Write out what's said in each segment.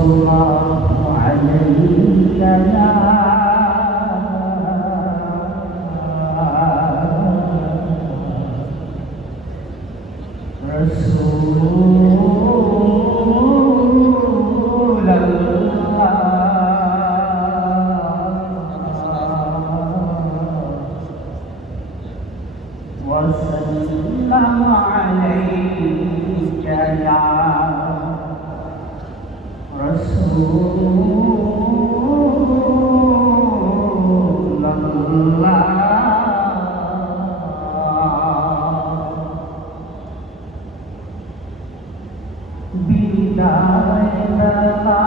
الله عليك يا رسول الله وسلم عليك يا رسول الله বিদায় বেলা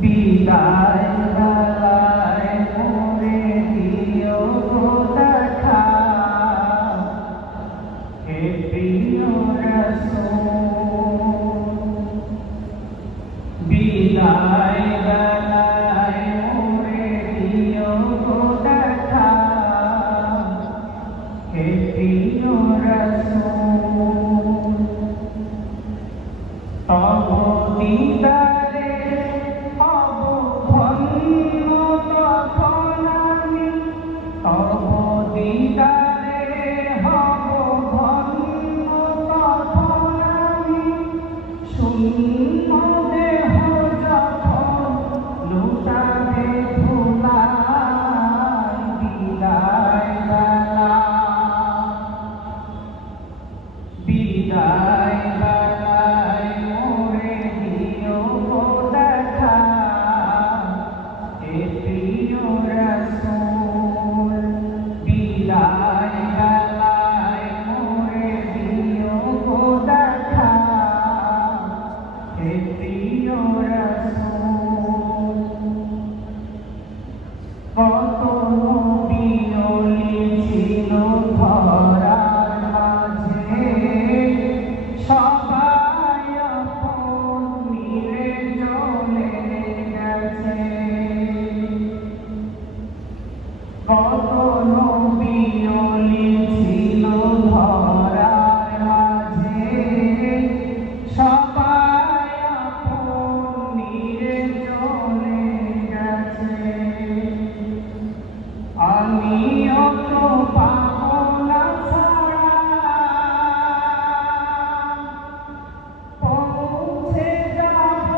বিদায় বেলায় মোরে দিও দেখা হে প্রিয় রাসূল বিদায় বেলায় মোরে দিও দেখা হে প্রিয় রাসূল তব দিদারে হব ধন্য তখন আমি তব দিদারে হব ধন্য তখন আমি শূন্য দেহ যখন লুটাবে ধুলায় বিদায় বেলা বিদায় বেলায় মোরে দিও দেখা হে প্রিয় রাসূল বিদায় বেলায় মোরে দিও দেখা হে প্রিয় রাসূল কত নবী ওলি ছিল ধরার মাঝে সবাই আপন মিলে চলে গেছে কত নবী ওলি ছিল ধরার মাঝে সবাই আপন মিলে চলে গেছে আমিও তো পাবো না ছাড়া পৌঁছে যাব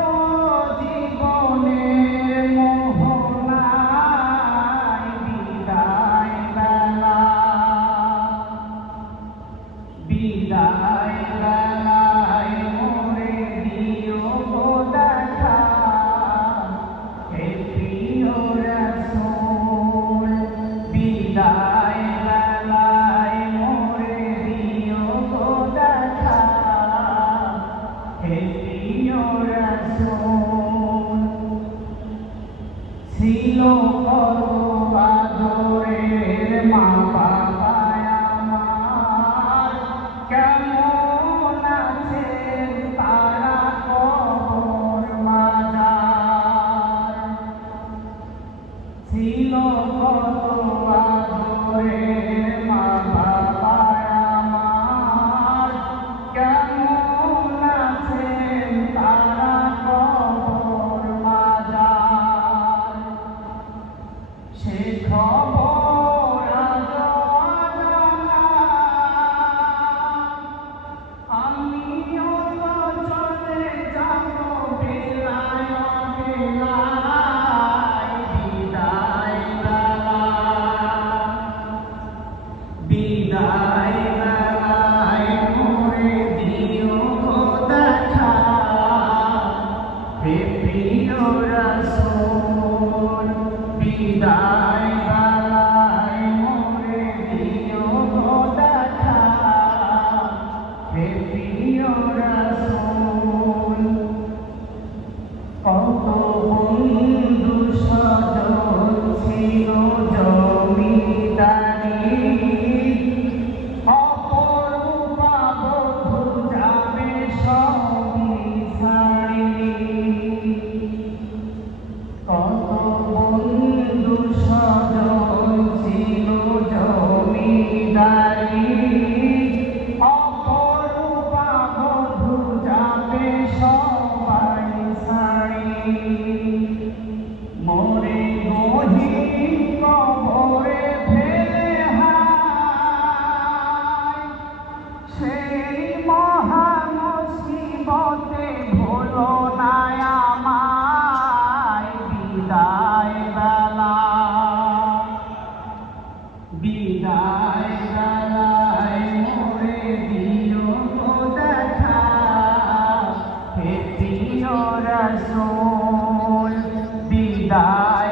জীবনের মোহনায় বিদায় বেলা বিদায় বেলায় মোরে দিও দেখা হে প্রিয় রাসূল বিদায় বেলায় মোরে দিও দেখা হে প্রিয় রাসূল ছিল কত আদরের মা বাবা আমার কেমন আছেন তারা কবর মাজার ছিল কত আদরের বিদায়